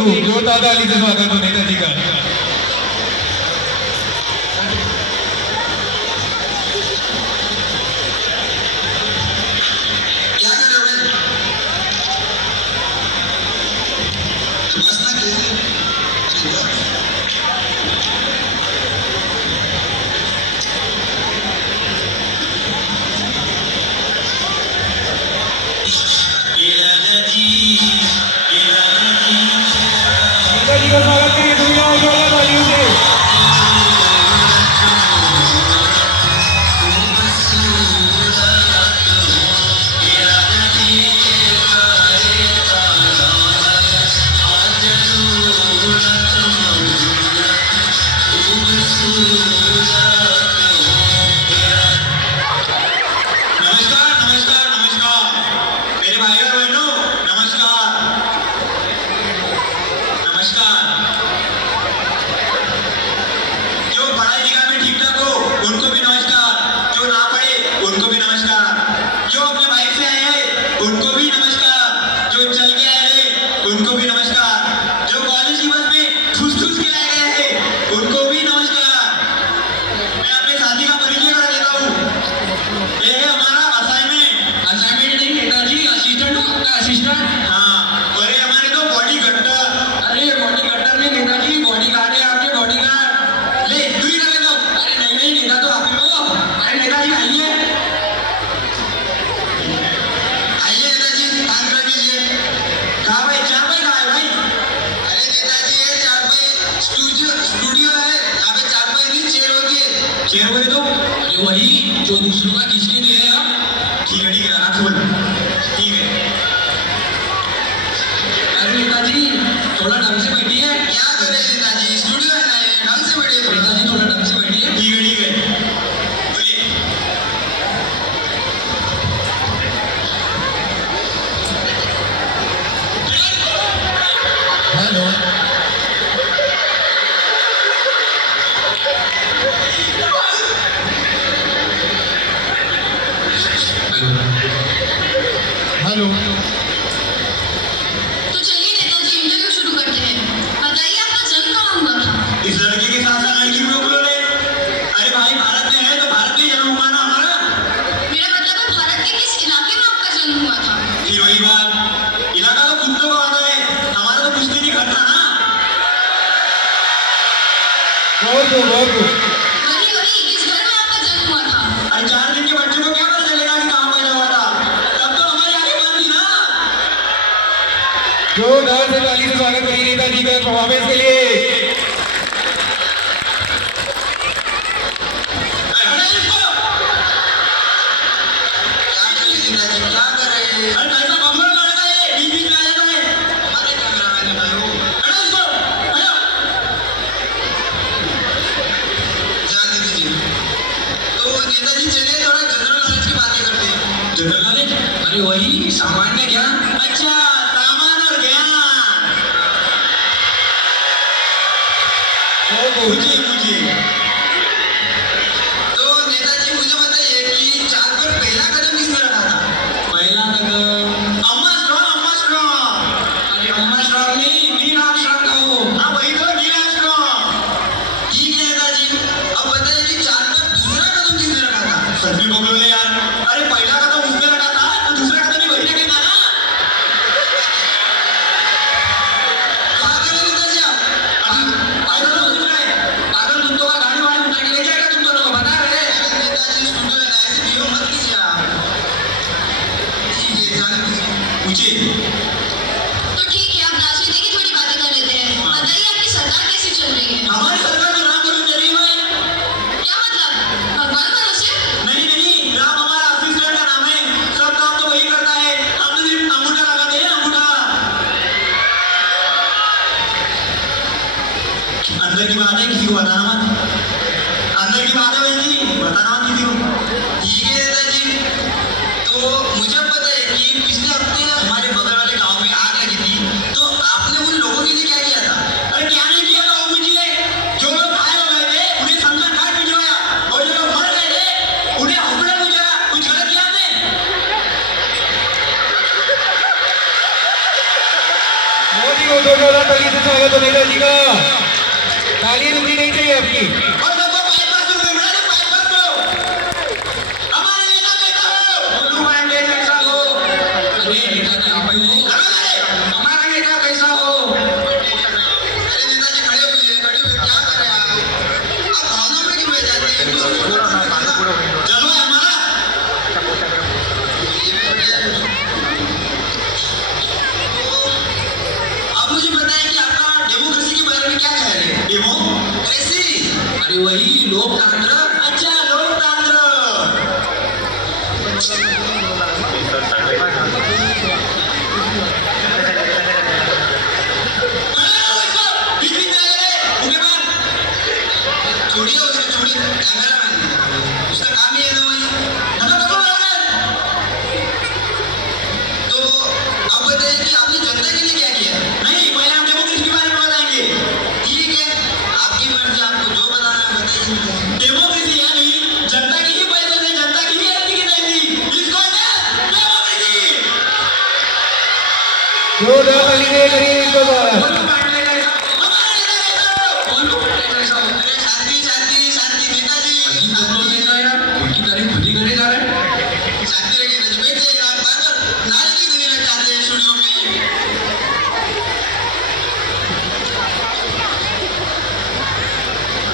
खूब जोरदार ताली से स्वागत हो नेताजी का। क्या कर रहे हो? बस ना कैसे? नेताजी का स्वागत करिए दुनिया और जोरदार तालियों से। नमस्कार नमस्कार नमस्कार मेरे भाई और बहनों, नमस्कार नमस्कार। जो पढ़ाई लिखाई में ठीक ठाक हो उनको भी नमस्कार, जो ना पढ़े उनको भी नमस्कार, जो अपने बाइक से आए हैं उनको भी नमस्कार, जो चल के आए हैं उनको भी नमस्कार, जो कॉलेज की बस में ठूस ठूस के लाए गए हैं उनको भी नमस्कार। मैं अपने साथी का परिचय करा देता हूँ। ये है हमारा असाइनमेंट। असाइनमेंट नहीं नेताजी, असिस्टेंट हो आपका असिस्टेंट। हाँ, और ये हमारे तो बॉडी कट्टर। अरे बॉडी कटर नहीं नेताजी, बॉडी गार्ड है आपके, बॉडी गार्ड। ले तू ही ना ले दो। अरे नहीं नहीं नेता तो आप ही हो। अरे नेताजी आइए। आइए नेताजी, काम कर लीजिए। कहाँ भाई, चार भाई कहाँ है भाई? अरे नेताजी ये चार भाई स्टूडियो है, यहाँ पे चार भाई नहीं चेयर होती है। चेयर बोले तो? अरे वही जो दूसरों का खींच के दिए आप। ठीक है आराम से बोल। ठीक है। अरे नेताजी थोड़ा ढंग से बैठिए। क्या कर रहे हैं नेताजी, स्टूडियो है ना ये, ढंग से बैठिए थोड़ा। नेताजी थोड़ा ढंग से बैठिए। ठीक है बोलिए। हेलो। हेलो। तो चलिए नेताजी इंटरव्यू शुरू करते हैं। बताइए आपका जन्म कहाँ हुआ था? इस लड़के के साथ साथ लड़की भी रोक लो रे। अरे भाई भारत में है तो भारत में जन्म हुआ ना हमारा। मेरा मतलब है भारत के किस इलाके में आपका जन्म हुआ था? फिर वही बात, इलाका तो कुत्तों का आता है, हमारा तो कुछ नहीं करता ना। बहुत खूब बहुत खूब। वही किस घर में आपका जन्म हुआ था? अरे 4 दिन के बच्चे को क्या पता चलेगा कि कहाँ पैदा हुआ था? तब तो हमारी आगे बात थी ना। जोरदार से ताली से स्वागत करिए नेताजी का परफॉर्मेंस के लिए। अरे इसको क्या कर रहे हैं नेताजी, क्या कर रहे हैं? अरे कैसा बमरा लड़का है, बीच बीच में आ जाता है। हमारे कैमरामैन है भाई वो। अरे इसको भैया जाने दीजिए। तो नेताजी चलिए थोड़ा जनरल नॉलेज की बातें करते हैं। General knowledge? अरे वही सामान्य ज्ञान। अच्छा, सामान और ज्ञान। बहुत खूब। पूछिए। तो नेताजी मुझे बताइए कि चांद पर पहला कदम किसने रखा था? पहला कदम। अम्मा स्ट्रॉन्ग, अम्मा स्ट्रॉन्ग। अरे अम्मा श्राम नहीं, नील आर्मस्ट्रांग था वो। हाँ वही तो, नील आर्मस्ट्रॉन्ग। ठीक है नेताजी, अब बताइए कि चांद पर दूसरा कदम किसने रखा था? सच में बोलो यार। अरे पहला कदम उसने रखा था तो दूसरा कदम भी वही रखेगा ना। कहाँ गए नेताजी आप? पागल तो सोच रहे हैं। पागल तुम तो का गाड़ी वाड़ी उठा के ले जाएगा तुम दोनों को, बता रहे हैं। नेताजी स्टूडियो है ना, ऐसे बिहेव मत कीजिए आप। ठीक है जाने दीजिए। पूछिए। तो ठीक है, आप राजनीति की थोड़ी बातें कर लेते हैं। बताइए आपकी सरकार कैसी चल रही है? हमारी सरकार तो राम भरोसे चल रही है भाई। क्या मतलब? भगवान भरोसे? नहीं नहीं, राम हमारा असिस्टेंट का नाम है, सब काम तो वही करता है, हम तो सिर्फ अंगूठा लगाते हैं, अंगूठा। अंदर की बात है, किसी को बताना मत। अंदर की बात है बहन जी, बताना मत किसी को। ठीक है नेताजी, तो मुझे पता है कि पिछले हफ्ते हमारे बगल वाले गांव में आग लगी थी, तो आपने उन लोगों के लिए क्या किया था? अरे क्या नहीं किया था वो मुझे, जो लोग घायल हो गए थे उन्हें शमशान घाट भिजवाया, और जो लोग मर गए थे उन्हें हॉस्पिटल भिजवाया। कुछ गलत किया आपने? मोदी को जोरदार ताली से स्वागत हो नेताजी का। ताली रुकनी नहीं चाहिए आपकी। और सबको 5-5 रुपए मिला दे, 5-5 को। हमारे नेता कैसा हो? गोलू पांडे कैसा हो? अरे नेताजी आप ही हो। हमारा नेता कैसा हो? अरे नेताजी खड़े हुए, क्या कर रहे हैं आप भावना में क्यों बह जाते हैं? चलो हमारा आप मुझे बताएं कि आपका डेमोक्रेसी के बारे में क्या ख्याल है? डेमोक्रेसी? अरे वही लोकतंत्र। अच्छा, लोकतंत्र। छोड़िए उसको, छोड़िए, कैमरामैन उसका काम ही है ना वही। तो अब बताइए कि आपने जनता के लिए क्या किया? नहीं, पहले हम डेमोक्रेसी के बारे में बताएंगे। ठीक है, आपकी मर्जी, आपको जो बताना है बताइए। डेमोक्रेसी यानी जनता के ही पैसों से जनता की ही अर्जी की जाएगी, इसको डेमोक्रेसी। जोरदार ताली से करिए इसको। गोलू पांडे कैसा? हमारा नेता कैसा हो? गोलू पांडे कैसा हो? अरे शांति, शांति, शांति नेताजी, अजीब बोल शांति। रहे हो यार, उनकी तारीफ खुद ही करे जा रहे हैं। शांति रखिए नेताजी, बैठ जाइए। आप बार-बार नारे क्यों देना चाहते हैं स्टूडियो में?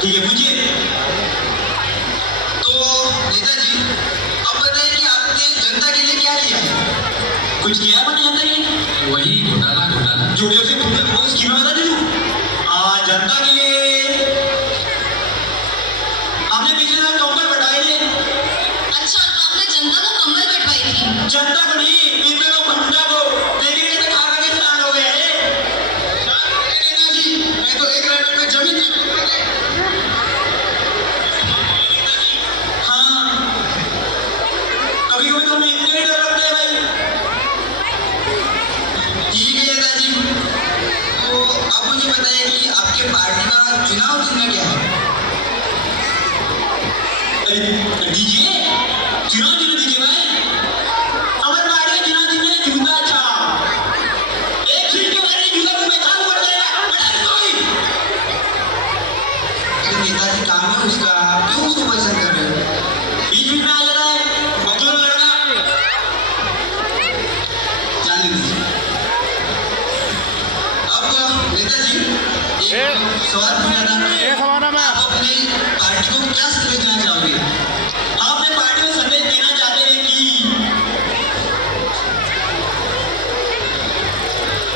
ठीक है, पूछिए। तो नेताजी, अब बताइए कि आपने जनता के लिए क्या किया है? कुछ किया आपने जनता के लिए? वही घोटाला। जो से वो स्कीम बता दीजिए। जनता के लिए आपने पिछले साल कंबल बंटवाए थे। अच्छा, तो आपने जनता को कंबल बंटवाई थी? जनता को नहीं, पिछले लोग भंडा को, लेकिन ये तो खा खा के स्टार्ट हो गए हैं। नेताजी, मैं तो 1 रैकेट में जमीन हाँ, कभी कभी तो हमें इतने डर लगता है भाई। ठीक है नेताजी, तो अब मुझे बताइए कि आपके पार्टी का चुनाव चिन्ह क्या है? दीजिए, चुनाव चिन्ह दीजिए भाई। हमारे पार्टी का चुनाव चिन्ह है जूता छाप। एक सीट के बारे में जूता को मैदान पड़ जाएगा, बड़ा कोई। अरे नेताजी काम है उसका, क्यों उसको पसंद कर रहे हो? बीच बीच में आ जाता है बच्चों लड़का। जाने दीजिए। अब नेताजी एक सवाल पूछा था, आप अपने पार्टी को क्या संदेश देना चाहोगे? आप अपने पार्टी को संदेश देना चाहते हैं कि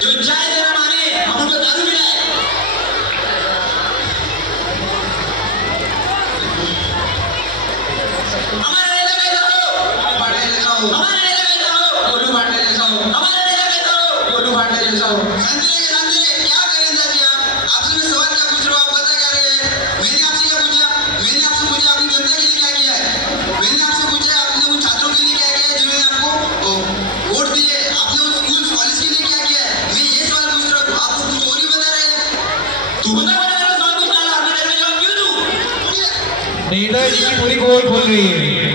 जो चाय देना माने हम उनको दारू पिलाए। हमारा नेता कैसा हो? पांडे जैसा हो। हमारा नेता कैसा हो? गोलू पांडे जैसा हो। हमारा नेता कैसा हो? गोलू पांडे जैसा हो। शांति रहिए, क्या करें नेताजी आप? आपसे मैं सवाल क्या पूछ रहा हूँ, आप बता क्या रहे हैं? मैंने आपसे क्या पूछा? मैंने आपसे पूछा आपने जनता के लिए क्या किया है? मैंने आपसे पूछा आपने उन छात्रों के लिए क्या किया है जिन्होंने आपको वोट दिए? आपने उस स्कूल कॉलेज के लिए क्या किया है? मैं ये सवाल पूछ रहा हूँ, आपको कुछ और ही बता रहे हैं। तू बता, मैंने मेरा सवाल पूछ डाला, आपने मेरे में जवाब क्यों दूं? नेताजी की पूरी पोल खोल रही है।